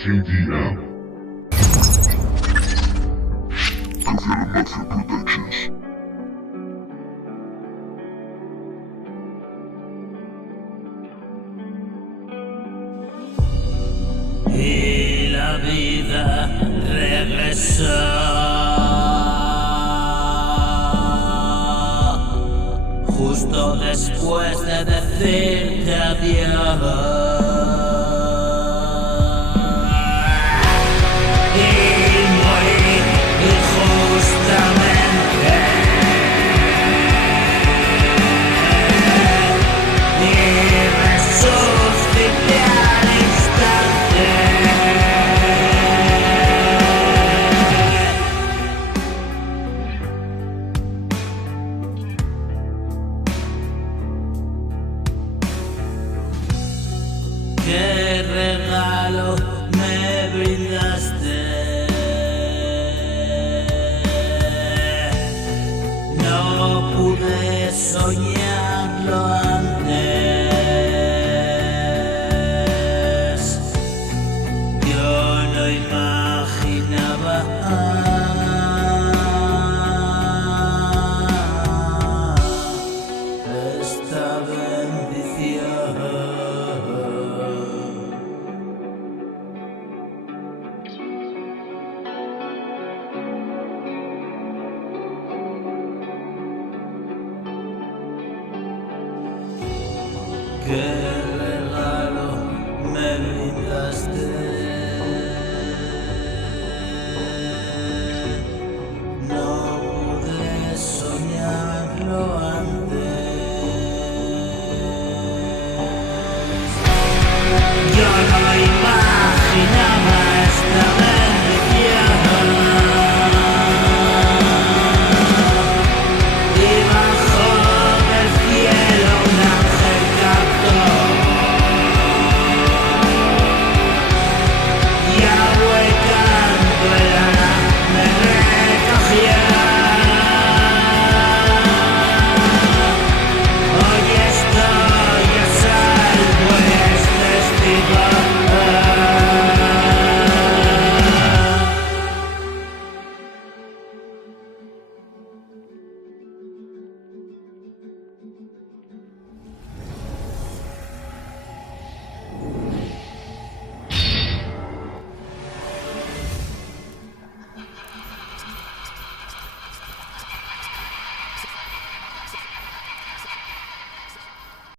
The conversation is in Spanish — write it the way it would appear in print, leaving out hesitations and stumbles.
JDM. Caveira Mafia Productions. Y la vida regresó justo después de decirte adiós. Y morí injustamente. Y resucité al instante. ¿Qué regalo me brindaste? No pude soñarlo antes. Yo no imaginaba esta bendición. Que